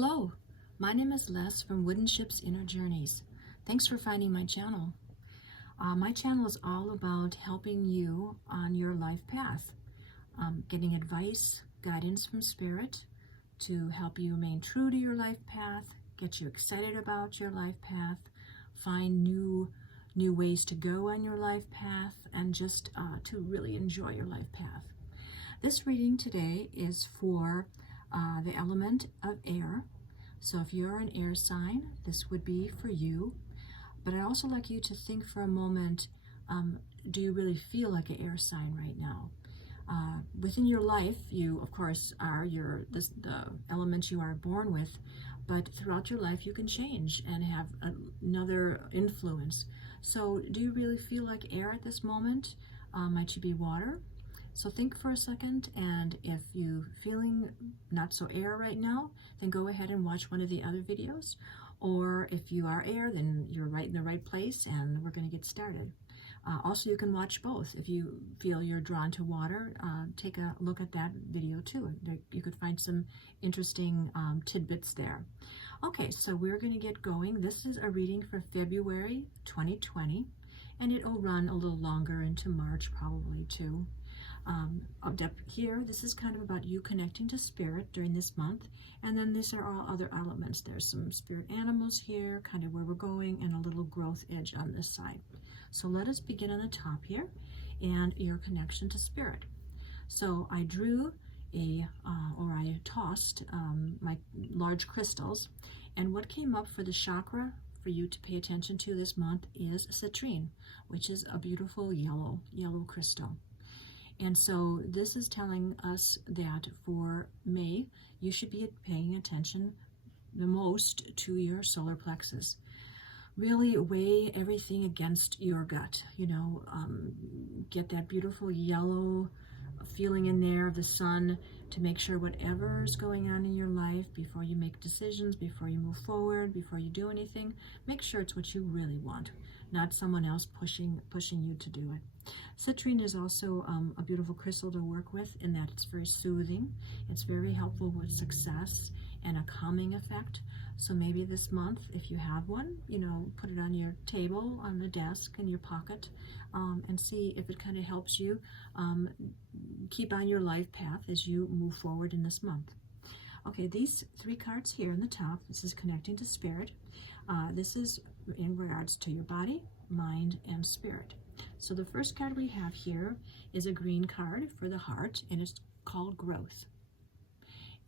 Hello, my name is Les from Wooden Ship's Inner Journeys. Thanks for finding my channel. My channel is all about helping you on your life path, getting advice, guidance from Spirit to help you remain true to your life path, get you excited about your life path, find new ways to go on your life path, and just to really enjoy your life path. This reading today is for the element of air. So if you're an air sign, this would be for you. But I'd also like you to think for a moment, do you really feel like an air sign right now? Within your life, you of course are the element you are born with, but throughout your life you can change and have another influence. So do you really feel like air at this moment? Might you be water? So think for a second, and if you're feeling not so air right now, then go ahead and watch one of the other videos. Or if you are air, then you're right in the right place, and we're going to get started. Also, you can watch both. If you feel you're drawn to water, take a look at that video too. You could find some interesting tidbits there. Okay, so we're going to get going. This is a reading for February 2020, and it will run a little longer into March probably too. Up here, this is kind of about you connecting to Spirit during this month, and then these are all other elements. There's some spirit animals here, kind of where we're going, and a little growth edge on this side. So let us begin on the top here, and your connection to Spirit. So I drew I tossed my large crystals, and what came up for the chakra for you to pay attention to this month is citrine, which is a beautiful yellow crystal. And so this is telling us that for May, you should be paying attention the most to your solar plexus. Really weigh everything against your gut, get that beautiful yellow feeling in there of the sun to make sure whatever is going on in your life, before you make decisions, before you move forward, before you do anything, make sure it's what you really want, not someone else pushing you to do it. Citrine is also a beautiful crystal to work with in that it's very soothing. It's very helpful with success and a calming effect. So maybe this month, if you have one, put it on your table, on the desk, in your pocket, and see if it kind of helps you keep on your life path as you move forward in this month. Okay, these three cards here in the top, this is connecting to Spirit. This is in regards to your body, mind, and spirit. So the first card we have here is a green card for the heart, and it's called Growth.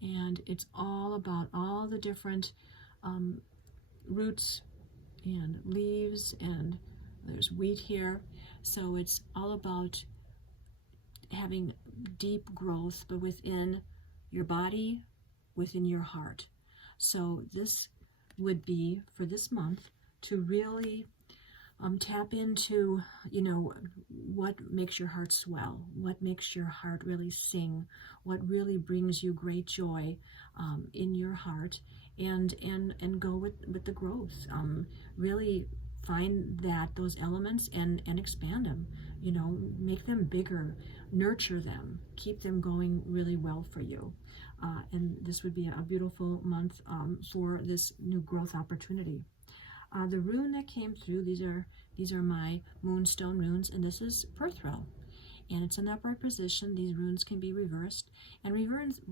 And it's all about all the different roots and leaves, and there's wheat here. So it's all about having deep growth, but within your body, within your heart. So this would be for this month to really tap into, what makes your heart swell, what makes your heart really sing, what really brings you great joy in your heart, and go with the growth. Really find those elements and expand them, make them bigger, nurture them, keep them going really well for you. And this would be a beautiful month for this new growth opportunity. The rune that came through, these are my moonstone runes, and this is Perthro, and it's an upright position. These runes can be reversed, and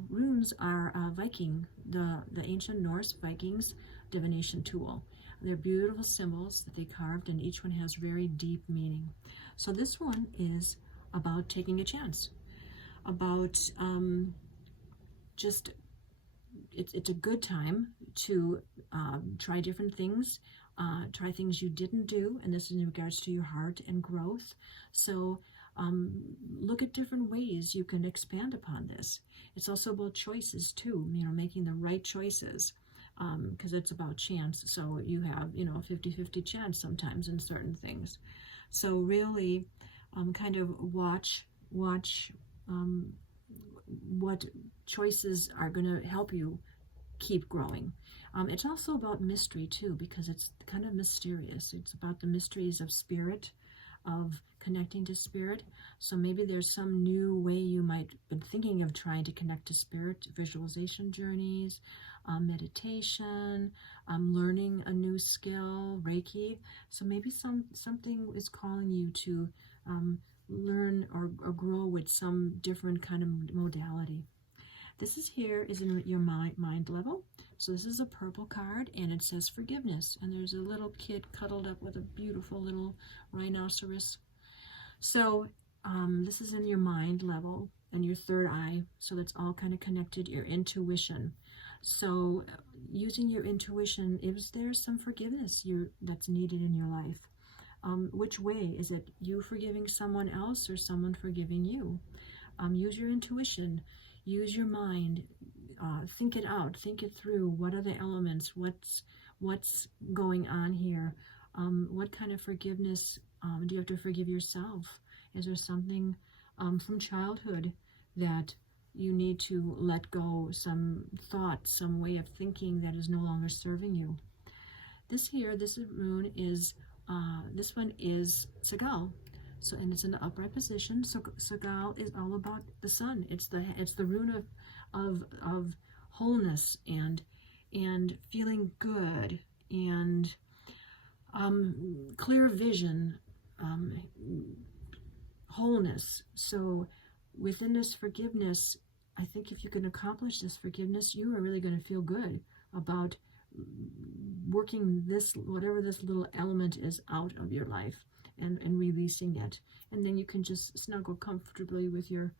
runes are Viking, the ancient Norse Vikings divination tool. They're beautiful symbols that they carved, and each one has very deep meaning. So this one is about taking a chance, about it's a good time to try different things. Try things you didn't do, and this is in regards to your heart and growth. So look at different ways you can expand upon this. It's also about choices too, making the right choices, because it's about chance. So you have, a 50-50 chance sometimes in certain things. So really kind of watch what choices are going to help you keep growing. It's also about mystery too, because it's kind of mysterious. It's about the mysteries of Spirit, of connecting to Spirit. So maybe there's some new way you might have been thinking of trying to connect to Spirit, visualization journeys, meditation, learning a new skill, Reiki. So maybe something is calling you to learn or grow with some different kind of modality. This is in your mind level. So this is a purple card, and it says forgiveness. And there's a little kid cuddled up with a beautiful little rhinoceros. So this is in your mind level and your third eye. So that's all kind of connected, your intuition. So using your intuition, is there some forgiveness that's needed in your life? Which way? Is it you forgiving someone else or someone forgiving you? Use your intuition. Use your mind. Think it out. Think it through. What are the elements? What's going on here? What kind of forgiveness do you have to forgive yourself? Is there something from childhood that you need to let go? Some thought, some way of thinking that is no longer serving you. This rune is this one is Sagal. So, and it's in the upright position. So Sagal is all about the sun. It's the rune of wholeness and feeling good and clear vision, wholeness. So within this forgiveness, I think if you can accomplish this forgiveness, you are really going to feel good about working this, whatever this little element is, out of your life and releasing it. And then you can just snuggle comfortably with your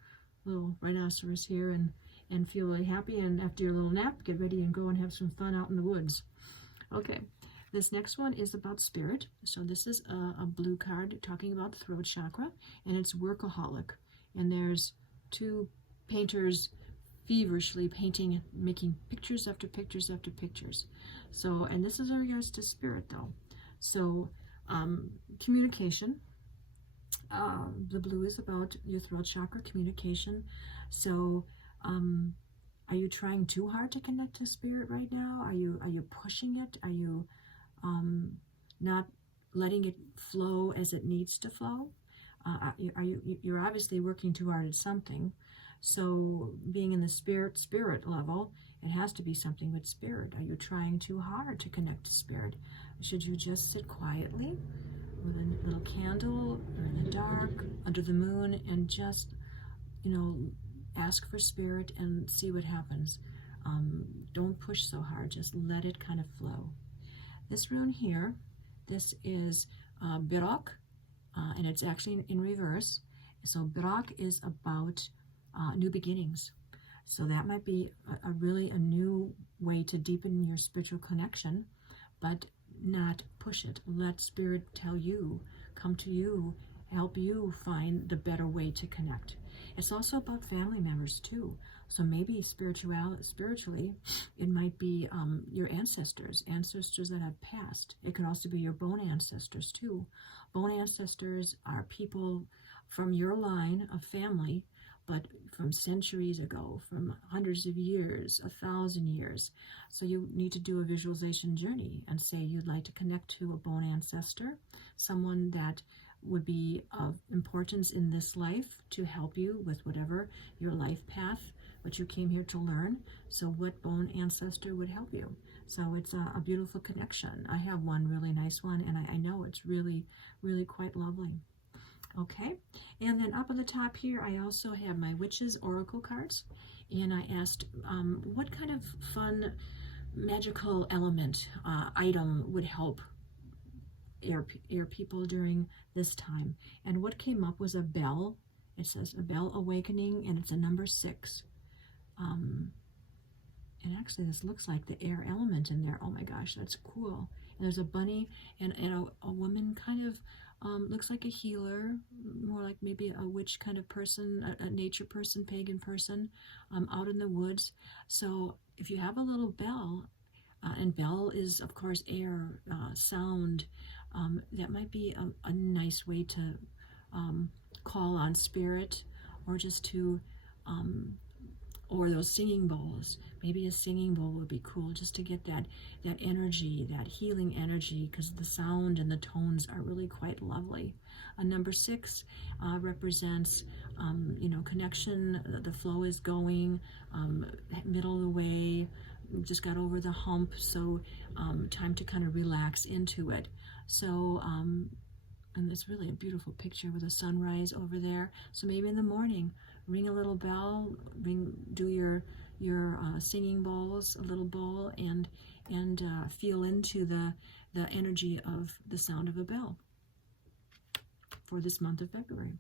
little rhinoceros here and feel really happy. And after your little nap, get ready and go and have some fun out in the woods. Okay, this next one is about spirit. So this is a blue card talking about the throat chakra, and it's workaholic. And there's two painters feverishly painting, making pictures after pictures after pictures. So, and this is in regards to spirit though. So communication. The blue is about your throat chakra, communication. So are you trying too hard to connect to spirit right now? Are you pushing it? Are you not letting it flow as it needs to flow? You're obviously working too hard at something. So being in the spirit level, it has to be something with spirit. Are you trying too hard to connect to spirit? Should you just sit quietly with a little candle or in the dark under the moon and just, ask for spirit and see what happens? Don't push so hard. Just let it kind of flow. This rune here, this is Birok, and it's actually in reverse. So Birok is about new beginnings. So that might be a new way to deepen your spiritual connection, but not push it. Let spirit tell you, come to you, help you find the better way to connect. It's also about family members too. So maybe spiritually, it might be your ancestors that have passed. It could also be your bone ancestors too. Bone ancestors are people from your line of family, but from centuries ago, from hundreds of years, 1,000 years. So you need to do a visualization journey and say you'd like to connect to a bone ancestor, someone that would be of importance in this life to help you with whatever your life path, what you came here to learn. So what bone ancestor would help you? So it's a beautiful connection. I have one really nice one, and I know it's really, really quite lovely. Okay, and then up at the top here, I also have my Witches Oracle cards, and I asked what kind of fun, magical element, item would help air people during this time. And what came up was a bell. It says a bell awakening, and it's a number 6. And actually this looks like the air element in there. Oh my gosh, that's cool. And there's a bunny and a woman kind of looks like a healer, more like maybe a witch kind of person, a nature person, pagan person, out in the woods. So if you have a little bell, and bell is of course air, sound, that might be a nice way to call on spirit, or just to or those singing bowls. Maybe a singing bowl would be cool, just to get that energy, that healing energy, because the sound and the tones are really quite lovely. Number 6 represents connection. The flow is going, middle of the way, just got over the hump, so time to kind of relax into it. So, and it's really a beautiful picture with a sunrise over there. So maybe in the morning, ring a little bell, do your singing bowls, a little bowl, and feel into the energy of the sound of a bell for this month of February.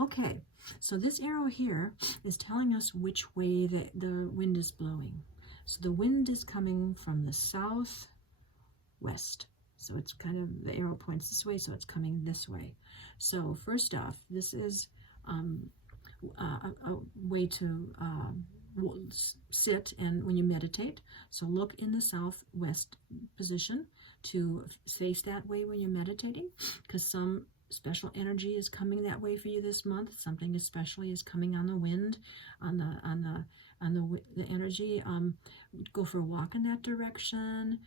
Okay, so this arrow here is telling us which way the wind is blowing. So the wind is coming from the southwest. So it's kind of, the arrow points this way, so it's coming this way. So first off, this is a way to sit and when you meditate. So look in the southwest position to face that way when you're meditating, because some special energy is coming that way for you this month. Something especially is coming on the wind, on the energy. Go for a walk in that direction.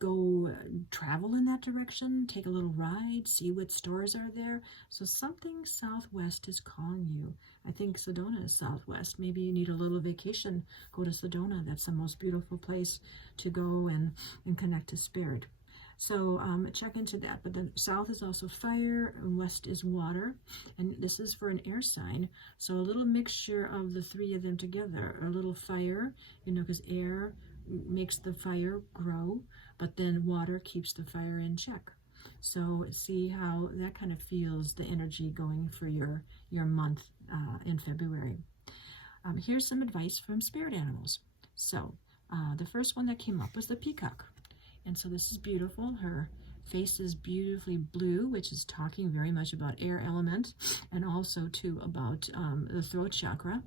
Go travel in that direction, take a little ride, see what stores are there. So something southwest is calling you. I think Sedona is southwest. Maybe you need a little vacation. Go to Sedona. That's the most beautiful place to go and connect to spirit. So check into that. But the south is also fire, and west is water. And this is for an air sign. So a little mixture of the three of them together. A little fire, because air makes the fire grow, but then water keeps the fire in check. So see how that kind of feels the energy going for your month in February. Here's some advice from spirit animals. So the first one that came up was the peacock. And so this is beautiful. Her face is beautifully blue, which is talking very much about air element, and also too about the throat chakra.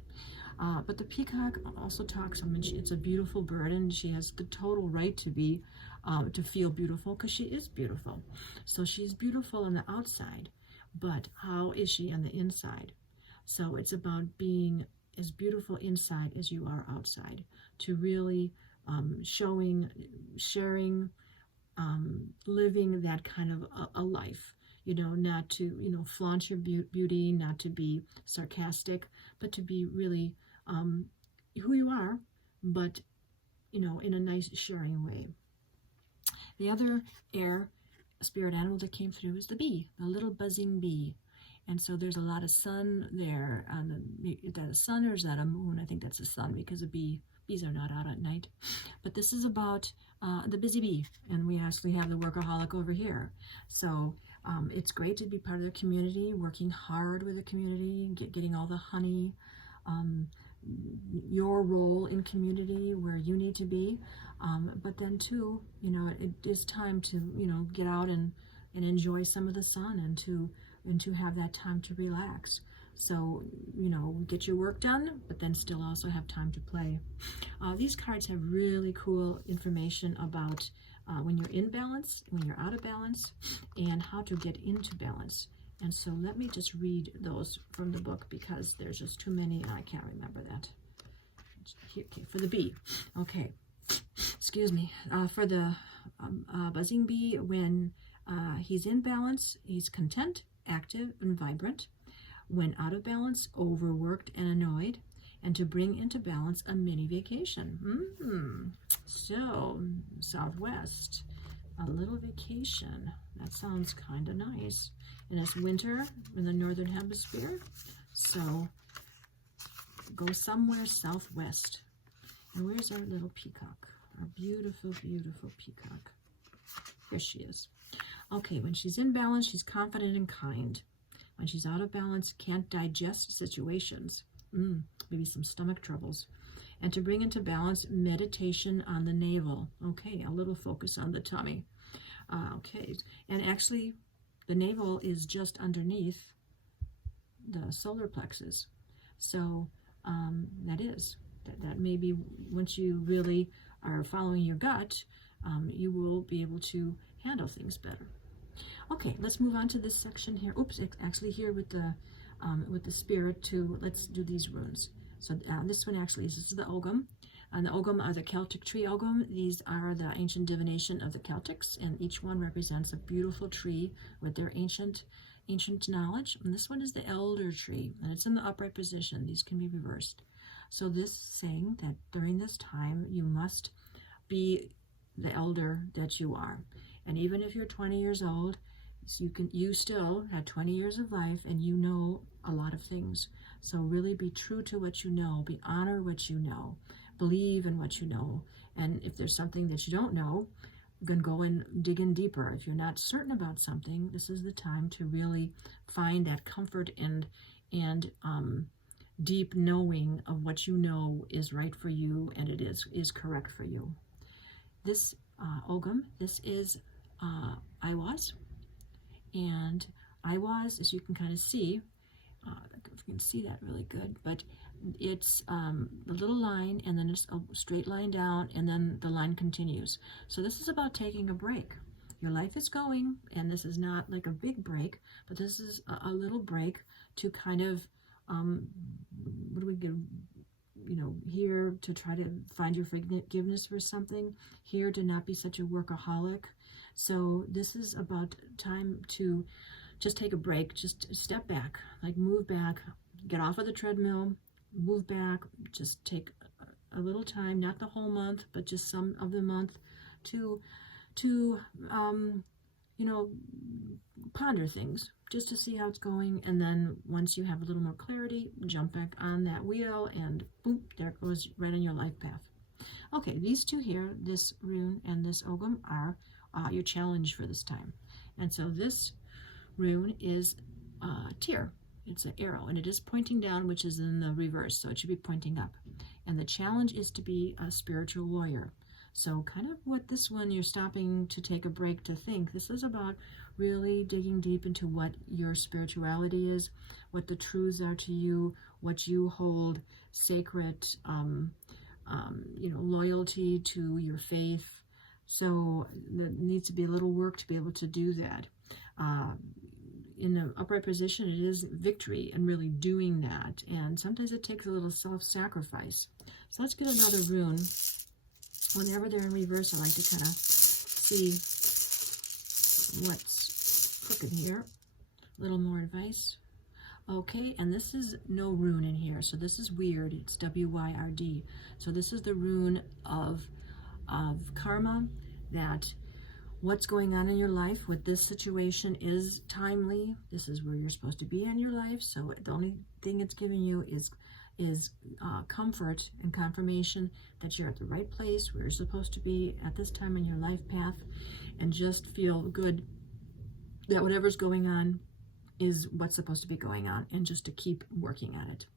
But the peacock also talks, it's a beautiful bird, and she has the total right to feel beautiful, because she is beautiful. So she's beautiful on the outside, but how is she on the inside? So it's about being as beautiful inside as you are outside, to really sharing, living that kind of a life, not to, flaunt your beauty, not to be sarcastic, but to be really who you are, but, in a nice sharing way. The other air spirit animal that came through is the bee, the little buzzing bee. And so there's a lot of sun there. Is that a sun or is that a moon? I think that's a sun, because the bees are not out at night. But this is about the busy bee, and we actually have the workaholic over here. So it's great to be part of the community, working hard with the community, getting all the honey, your role in community where you need to be. But then too, it is time to, get out and enjoy some of the sun, and to have that time to relax. So, get your work done, but then still also have time to play. These cards have really cool information about when you're in balance, when you're out of balance, and how to get into balance. And so let me just read those from the book, because there's just too many, and I can't remember that. Okay, for the bee. Okay, excuse me. For the buzzing bee, when he's in balance, he's content, active, and vibrant. When out of balance, overworked and annoyed. And to bring into balance, a mini vacation. So, Southwest, a little vacation. That sounds kind of nice. And it's winter in the Northern Hemisphere. So, go somewhere southwest. And where's our little peacock? Our beautiful, beautiful peacock. Here she is. Okay, when she's in balance, she's confident and kind. When she's out of balance, can't digest situations. Maybe some stomach troubles. And to bring into balance, meditation on the navel. Okay, a little focus on the tummy. Okay, and actually, the navel is just underneath the solar plexus. So that may be, once you really are following your gut, you will be able to handle things better. Okay, let's move on to this section here. Oops, actually here with the spirit too. Let's do these runes. So this one actually is, this is the Ogham. And the Ogham are the Celtic Tree Ogham. These are the ancient divination of the Celtics, and each one represents a beautiful tree with their ancient knowledge. And this one is the Elder Tree, and it's in the upright position. These can be reversed. So this saying that during this time you must be the elder that you are. And even if you're 20 years old, you still had 20 years of life and you know a lot of things. So really be true to what you know, honor what you know, believe in what you know. And if there's something that you don't know, then go and dig in deeper. If you're not certain about something, this is the time to really find that comfort and deep knowing of what you know is right for you and it is correct for you. This Ogham, this is Iwas, and Iwas, as you can kind of see, if you can see that really good, but it's a little line and then it's a straight line down and then the line continues. So this is about taking a break. Your life is going, and this is not like a big break, but this is a little break to kind of, what do we give? You know, here to try to find your forgiveness for something, here to not be such a workaholic. So this is about time to just take a break, just step back, like move back, get off of the treadmill, move back, just take a little time, not the whole month, but just some of the month to you know, ponder things just to see how it's going. And then once you have a little more clarity, jump back on that wheel and boom, there it goes right on your life path. Okay, these two here, this rune and this Ogham, are your challenge for this time. And so this rune is Tyr. It's an arrow, and it is pointing down, which is in the reverse, so it should be pointing up. And the challenge is to be a spiritual warrior. So kind of what this one, you're stopping to take a break to think. This is about really digging deep into what your spirituality is, what the truths are to you, what you hold sacred, you know, loyalty to your faith. So there needs to be a little work to be able to do that. In the upright position, it is victory and really doing that. And sometimes it takes a little self-sacrifice. So let's get another rune. Whenever they're in reverse, I like to kind of see what's cooking here. A little more advice. Okay, and this is no rune in here, so this is weird. It's W-Y-R-D. So this is the rune of karma, that what's going on in your life with this situation is timely. This is where you're supposed to be in your life. So the only thing it's giving you is comfort and confirmation that you're at the right place where you're supposed to be at this time in your life path, and just feel good that whatever's going on is what's supposed to be going on, and just to keep working at it.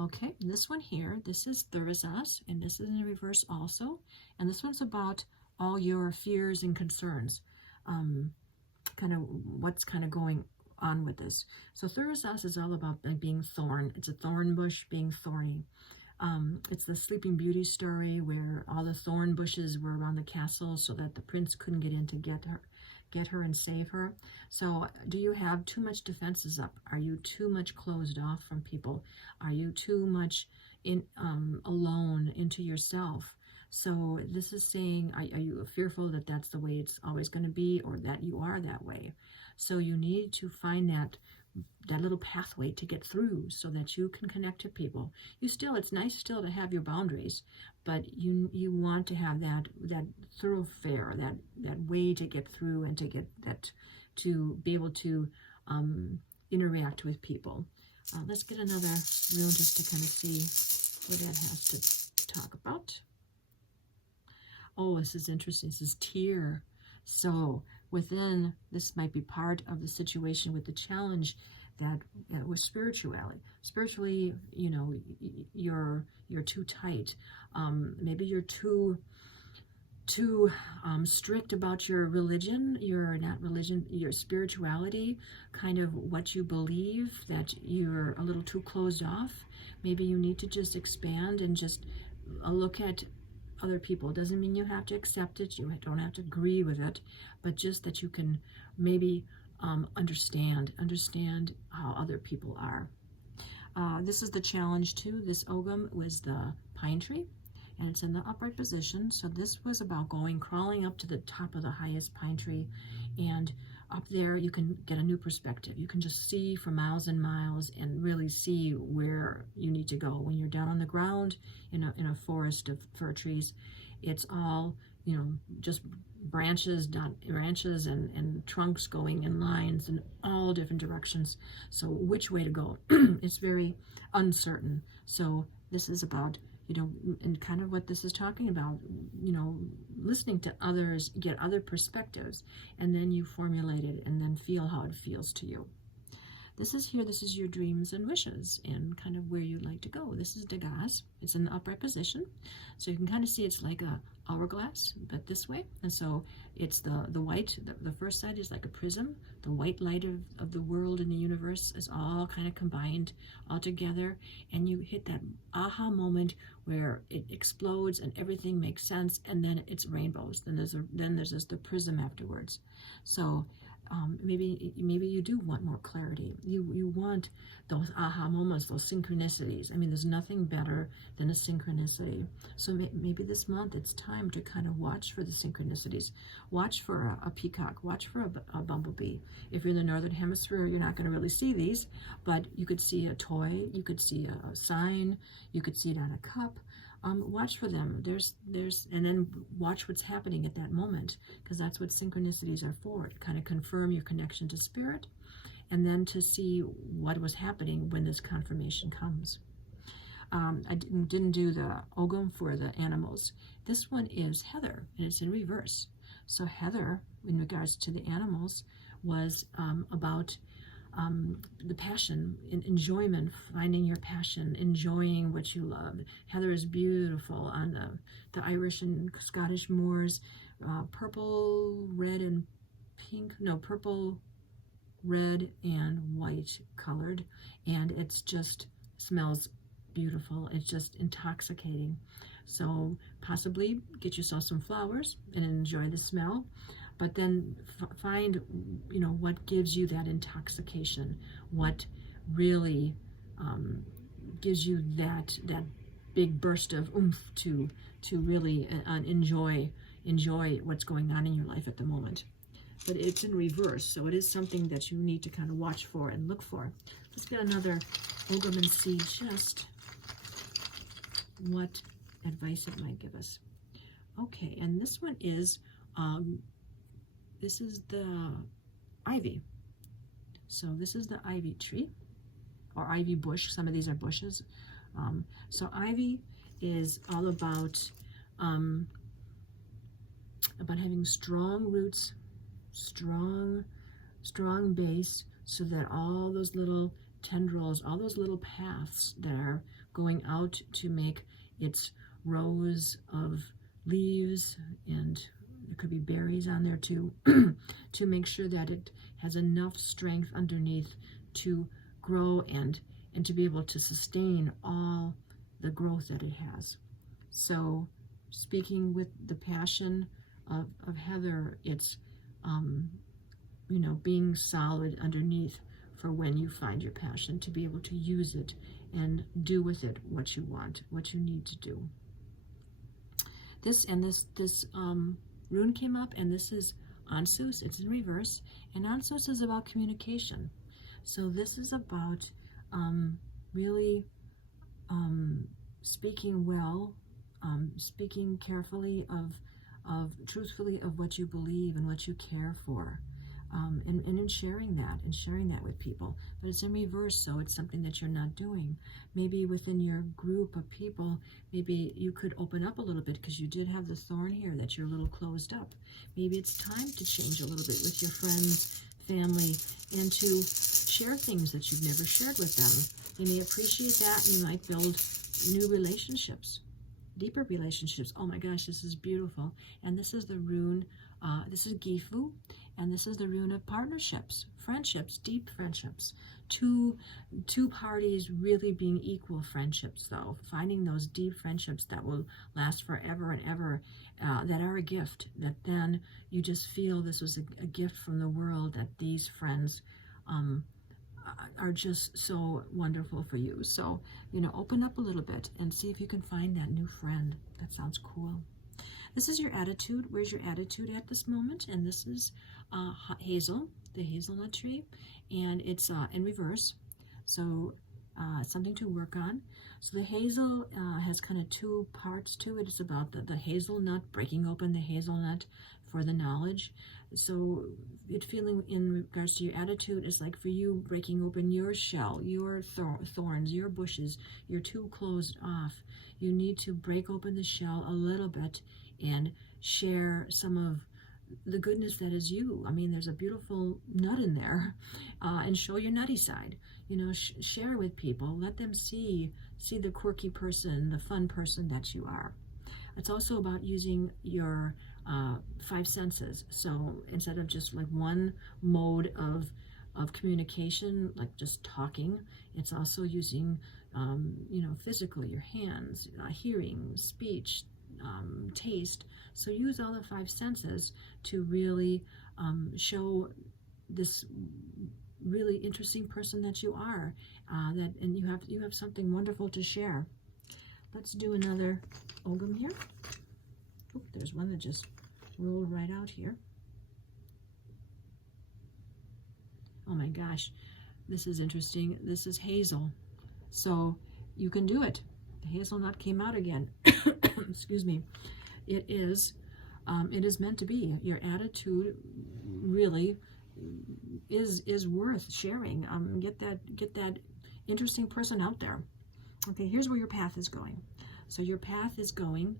Okay, this one here, this is Thurisas, and this is in reverse also, and this one's about all your fears and concerns, kind of what's kind of going on with this. So Thurisas is all about being thorn. It's a thorn bush being thorny. It's the Sleeping Beauty story where all the thorn bushes were around the castle so that the prince couldn't get in to get her and save her. So do you have too much defenses up? Are you too much closed off from people? Are you too much alone into yourself? So this is saying, are you fearful that that's the way it's always going to be, or that you are that way? So you need to find that little pathway to get through so that you can connect to people. It's nice still to have your boundaries, but you want to have that thoroughfare, that way to get through and to get that, to be able to interact with people. Let's get another rune just to kind of see what that has to talk about. Oh, this is interesting. This is Tyr. So within, this might be part of the situation with the challenge that with spirituality. Spiritually, you know, you're too tight. Maybe you're too strict about your religion, your spirituality, kind of what you believe, that you're a little too closed off. Maybe you need to just expand and just look at other people. It doesn't mean you have to accept it, you don't have to agree with it, but just that you can maybe understand how other people are. This is the challenge too. This Ogham was the pine tree, and it's in the upright position. So this was about crawling up to the top of the highest pine tree, and up there you can get a new perspective. You can just see for miles and miles and really see where you need to go. When you're down on the ground in a forest of fir trees, it's all, you know, just branches and trunks going in lines in all different directions. So which way to go? It's very uncertain. So this is about, you know, and kind of what this is talking about, you know, listening to others, get other perspectives, and then you formulate it and then feel how it feels to you. This is your dreams and wishes and kind of where you'd like to go. This is Degas. It's in the upright position. So you can kind of see it's like a hourglass, but this way. And so it's the white, the first side is like a prism. The white light of the world and the universe is all kind of combined all together. And you hit that aha moment where it explodes and everything makes sense. And then it's rainbows. Then there's the prism afterwards. So maybe you do want more clarity. You want those aha moments, those synchronicities. I mean, there's nothing better than a synchronicity. So maybe this month it's time to kind of watch for the synchronicities. Watch for a peacock. Watch for a bumblebee. If you're in the northern hemisphere, you're not going to really see these, but you could see a toy. You could see a sign. You could see it on a cup. Watch for them. And then watch what's happening at that moment, because that's what synchronicities are for, to kind of confirm your connection to spirit, and then to see what was happening when this confirmation comes. I didn't do the Ogham for the animals. This one is Heather, and it's in reverse. So Heather, in regards to the animals, was about the passion, enjoyment, finding your passion, enjoying what you love. Heather is beautiful on the Irish and Scottish moors, purple, red, and pink. No, purple, red, and white colored, and it's just smells beautiful. It's just intoxicating. So possibly get yourself some flowers and enjoy the smell. But then find, you know, what gives you that intoxication, what really gives you that big burst of oomph to really enjoy what's going on in your life at the moment. But it's in reverse, so it is something that you need to kind of watch for and look for. Let's get another Ogham and see just what advice it might give us. Okay, and this one is this is the ivy. So this is the ivy tree or ivy bush. Some of these are bushes. So ivy is all about having strong roots, strong base, so that all those little tendrils, all those little paths that are going out to make its rows of leaves, and there could be berries on there too, to make sure that it has enough strength underneath to grow and to be able to sustain all the growth that it has. So speaking with the passion of Heather, it's you know, being solid underneath for when you find your passion, to be able to use it and do with it what you want, what you need to do. This rune came up, and this is Ansus. It's in reverse, and Ansus is about communication. So this is about really speaking well, speaking carefully truthfully of what you believe and what you care for, and in sharing that with people. But it's in reverse, so it's something that you're not doing. Maybe within your group of people, maybe you could open up a little bit, because you did have the thorn here that you're a little closed up. Maybe it's time to change a little bit with your friends, family, and to share things that you've never shared with them. You may appreciate that, and you might build new relationships, deeper relationships. Oh my gosh, this is beautiful. And this is the rune, this is Gifu, and this is the rune of partnerships, friendships, deep friendships. Two parties really being equal friendships, though. Finding those deep friendships that will last forever and ever, that are a gift, that then you just feel this was a gift from the world, that these friends are just so wonderful for you. So, you know, open up a little bit and see if you can find that new friend. That sounds cool. This is your attitude. Where's your attitude at this moment? And this is hazel, the hazelnut tree, and it's in reverse. So something to work on. So the hazel has kind of two parts to it. It's about the hazelnut, breaking open the hazelnut for the knowledge. So it feeling in regards to your attitude is like for you breaking open your shell, your thorns, your bushes. You're too closed off. You need to break open the shell a little bit and share some of the goodness that is you. I mean, there's a beautiful nut in there, and show your nutty side. You know, share with people. Let them see the quirky person, the fun person that you are. It's also about using your five senses. So instead of just like one mode of communication, like just talking, it's also using, you know, physically, your hands, hearing, speech, taste. So use all the five senses to really show this really interesting person that you are, and you have something wonderful to share. Let's do another Ogham here. Oop, there's one that just rolled right out here. Oh my gosh, this is interesting. This is hazel. So you can do it. The hazelnut came out again. Excuse me. It is meant to be. Your attitude really is worth sharing. Get that interesting person out there. Okay, here's where your path is going. So your path is going,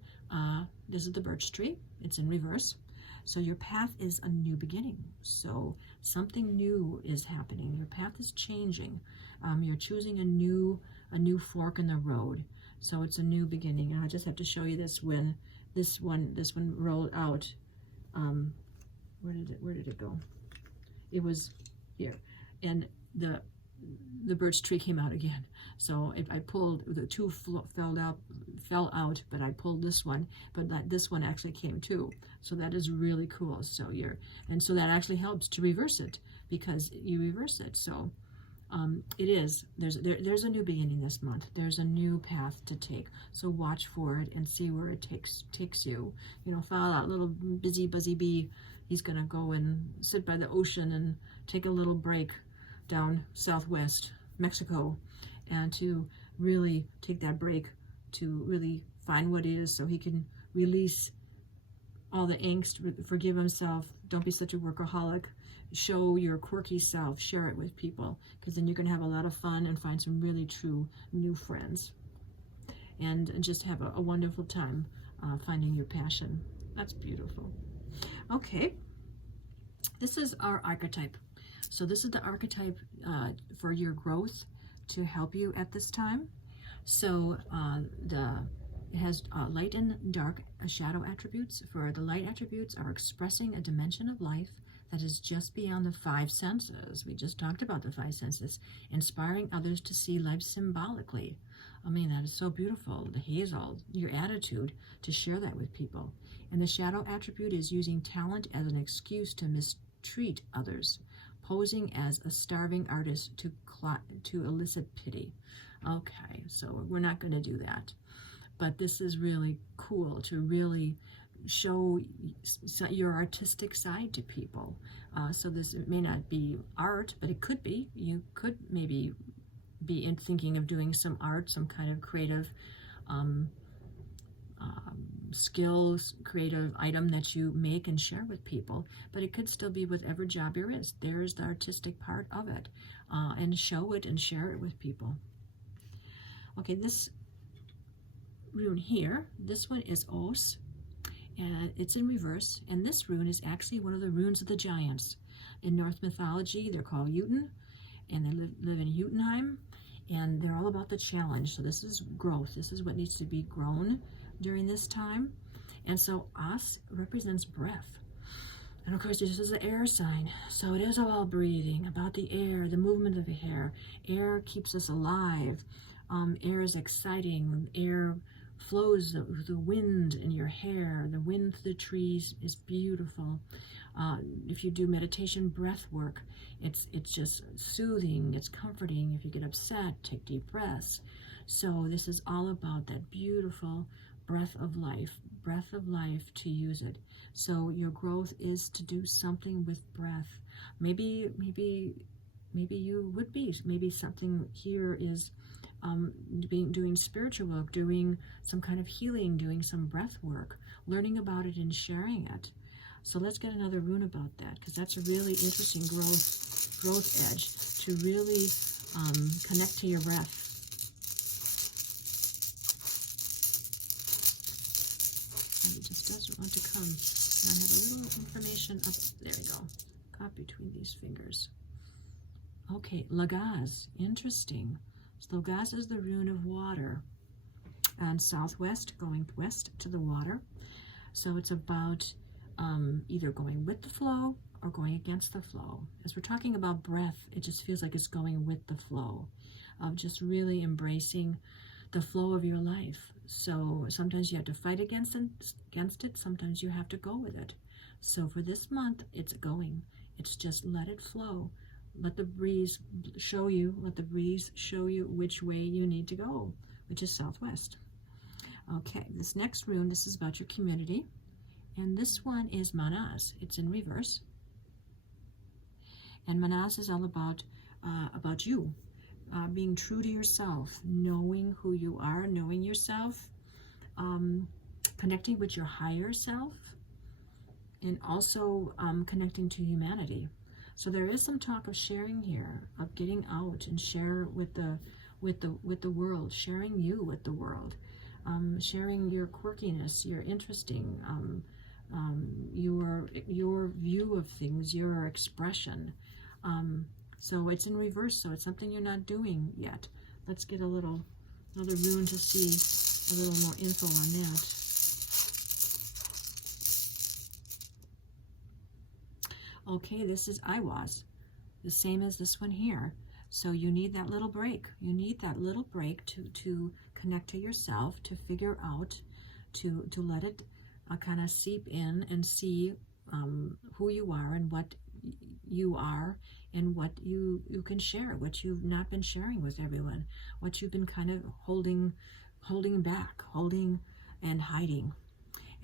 this is the birch tree. It's in reverse. So your path is a new beginning. So something new is happening. Your path is changing. You're choosing a new fork in the road. So it's a new beginning. And I just have to show you this when this one rolled out. Where did it go? It was here, and the birch tree came out again. So if I pulled, the two fell out, but I pulled this one, but this one actually came too. So that is really cool. So so that actually helps to reverse it, because you reverse it. So there's a new beginning this month. There's a new path to take. So watch for it and see where it takes you. You know, follow that little busy buzzy bee. He's gonna go and sit by the ocean and take a little break down southwest Mexico, and to really take that break to really find what it is, so he can release all the angst, forgive himself. Don't be such a workaholic. Show your quirky self, share it with people, because then you can have a lot of fun and find some really true new friends, and just have a wonderful time finding your passion. That's beautiful. Okay, this is our archetype. So this is the archetype for your growth, to help you at this time. So it has light and dark shadow attributes. For the light attributes are expressing a dimension of life that is just beyond the five senses. We just talked about the five senses. Inspiring others to see life symbolically. I mean, that is so beautiful. The hazel, your attitude to share that with people. And the shadow attribute is using talent as an excuse to mistreat others. Posing as a starving artist to elicit pity. Okay, so we're not going to do that. But this is really cool to really show your artistic side to people. So this, it may not be art, but it could be. You could maybe be thinking of doing some art, some kind of creative skills, creative item that you make and share with people. But it could still be whatever job you're in. There's the artistic part of it, and show it and share it with people. Okay, this rune here, this one is Os, and it's in reverse. And this rune is actually one of the runes of the giants. In Norse mythology, they're called Jotun, and they live in Jotunheim, and they're all about the challenge. So this is growth. This is what needs to be grown during this time. And so Os represents breath. And of course, this is the air sign. So it is about breathing, about the air, the movement of the air. Air keeps us alive. Air is exciting. Air flows, the wind in your hair, the wind through the trees is beautiful. If you do meditation, breath work, it's just soothing, it's comforting. If you get upset, take deep breaths. So this is all about that beautiful breath of life to use it. So your growth is to do something with breath. Maybe you would be. Maybe something here is doing spiritual work, doing some kind of healing, doing some breath work, learning about it and sharing it. So let's get another rune about that, because that's a really interesting growth edge to really connect to your breath. And it just doesn't want to come. And I have a little information up. There we go. Caught between these fingers. Okay, Lagaz. Interesting. So Lagaz is the rune of water. And southwest, going west to the water. So it's about either going with the flow or going against the flow. As we're talking about breath, it just feels like it's going with the flow of just really embracing the flow of your life. So sometimes you have to fight against it. Sometimes you have to go with it. So for this month, it's going. It's just let it flow. Let the breeze show you. Let the breeze show you which way you need to go, which is southwest. Okay, this next rune, this is about your community. And this one is Manaz. It's in reverse. And Manaz is all about you, being true to yourself, knowing who you are, knowing yourself, connecting with your higher self, and also connecting to humanity. So there is some talk of sharing here, of getting out and share with the world, sharing you with the world, sharing your quirkiness, your interesting. Your view of things, your expression. So it's in reverse, so it's something you're not doing yet. Let's get another rune to see a little more info on that. Okay, this is Iwas, the same as this one here. So you need that little break. You need that little break to connect to yourself, to figure out, to let it kind of seep in and see who you are and what you are and what you can share, what you've not been sharing with everyone, what you've been kind of holding back, holding and hiding.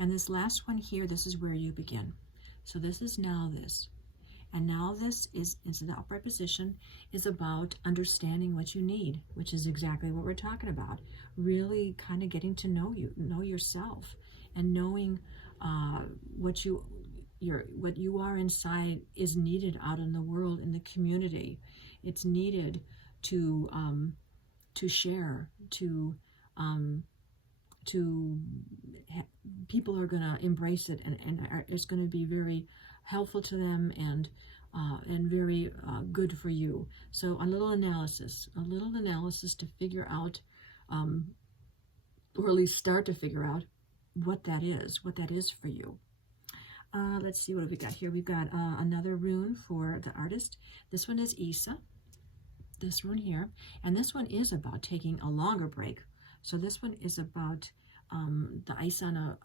And this last one here, this is where you begin. So this is now this. And now this is in the upright position, is about understanding what you need, which is exactly what we're talking about. Really kind of getting to know yourself, and knowing what you are inside is needed out in the world, in the community. It's needed to share, people are going to embrace it, and it's going to be very helpful to them and very good for you. So a little analysis to figure out, or at least start to figure out what that is for you. Let's see, what have we got here? We've got another rune for the artist. This one is Isa, this one here, and this one is about taking a longer break. So this one is about the ice on a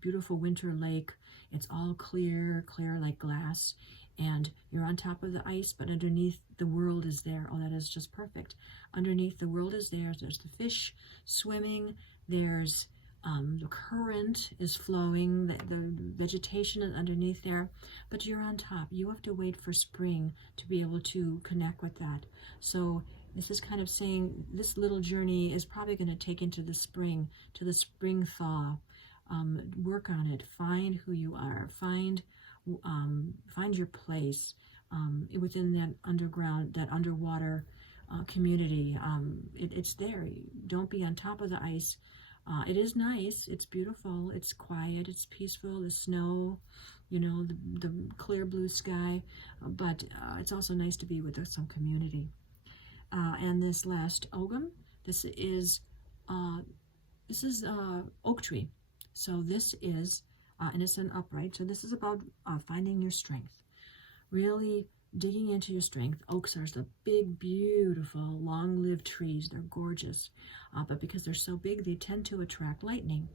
beautiful winter lake. It's all clear like glass, and you're on top of the ice, but underneath the world is there. Oh, that is just perfect. Underneath the world is there. There's the fish swimming. There's the current is flowing. The vegetation is underneath there, but you're on top. You have to wait for spring to be able to connect with that. So this is kind of saying this little journey is probably going to take into the spring, to the spring thaw. Work on it. Find who you are. Find your place within that underwater community. It's there. Don't be on top of the ice. It is nice. It's beautiful. It's quiet. It's peaceful. The snow, the clear blue sky. But it's also nice to be with some community. And this last Ogham, this is oak tree. So this is, and it's an upright. So this is about finding your strength, really digging into your strength. Oaks are the big, beautiful, long-lived trees. They're gorgeous, but because they're so big, they tend to attract lightning.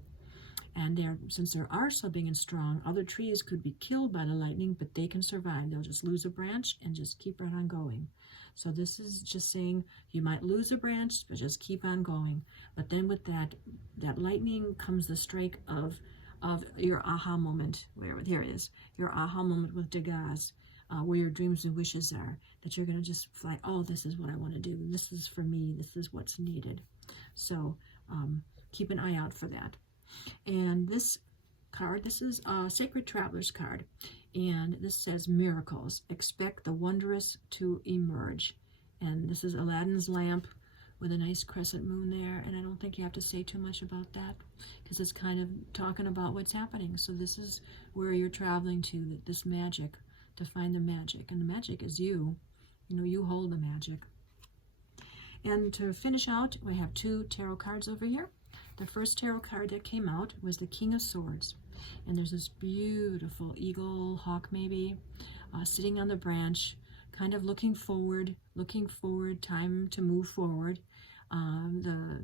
And since they are so big and strong, other trees could be killed by the lightning, but they can survive. They'll just lose a branch and just keep right on going. So this is just saying you might lose a branch, but just keep on going. But then with that lightning comes the strike of your aha moment. Here it is, your aha moment with Degas, where your dreams and wishes are, that you're going to just fly, oh, this is what I want to do. This is for me. This is what's needed. So keep an eye out for that. And this card, this is a Sacred Traveler's card. And this says miracles. Expect the wondrous to emerge. And this is Aladdin's lamp with a nice crescent moon there. And I don't think you have to say too much about that, because it's kind of talking about what's happening. So this is where you're traveling to, this magic, to find the magic. And the magic is you. You know, you hold the magic. And to finish out, we have 2 tarot cards over here. The first tarot card that came out was the King of Swords. And there's this beautiful eagle, hawk maybe, sitting on the branch, kind of looking forward, time to move forward. The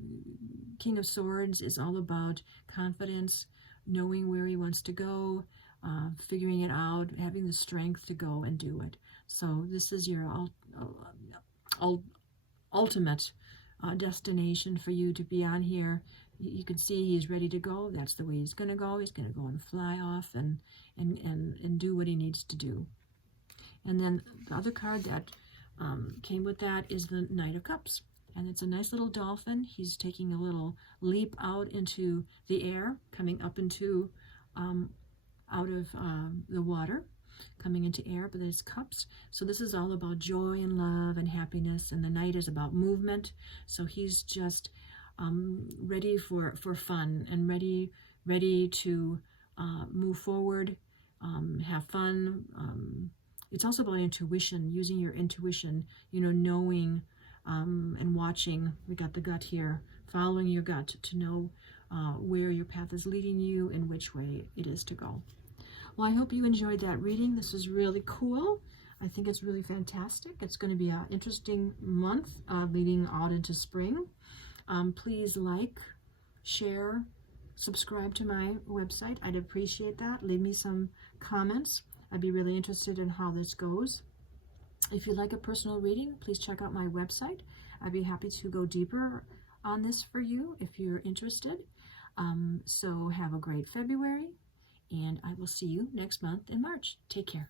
King of Swords is all about confidence, knowing where he wants to go, figuring it out, having the strength to go and do it. So this is your ultimate destination for you to be on here. You can see he's ready to go. That's the way he's going to go. He's going to go and fly off and do what he needs to do. And then the other card that came with that is the Knight of Cups. And it's a nice little dolphin. He's taking a little leap out into the air, coming up into, out of the water, coming into air, but it's cups. So this is all about joy and love and happiness. And the Knight is about movement. So he's just ready for fun and ready to move forward, have fun. It's also about intuition, using your intuition, you know, knowing and watching. We got the gut here, following your gut to know where your path is leading you and which way it is to go. Well, I hope you enjoyed that reading. This is really cool. I think it's really fantastic. It's going to be an interesting month leading out into spring. Please like, share, subscribe to my website. I'd appreciate that. Leave me some comments. I'd be really interested in how this goes. If you'd like a personal reading, please check out my website. I'd be happy to go deeper on this for you if you're interested. So have a great February, and I will see you next month in March. Take care.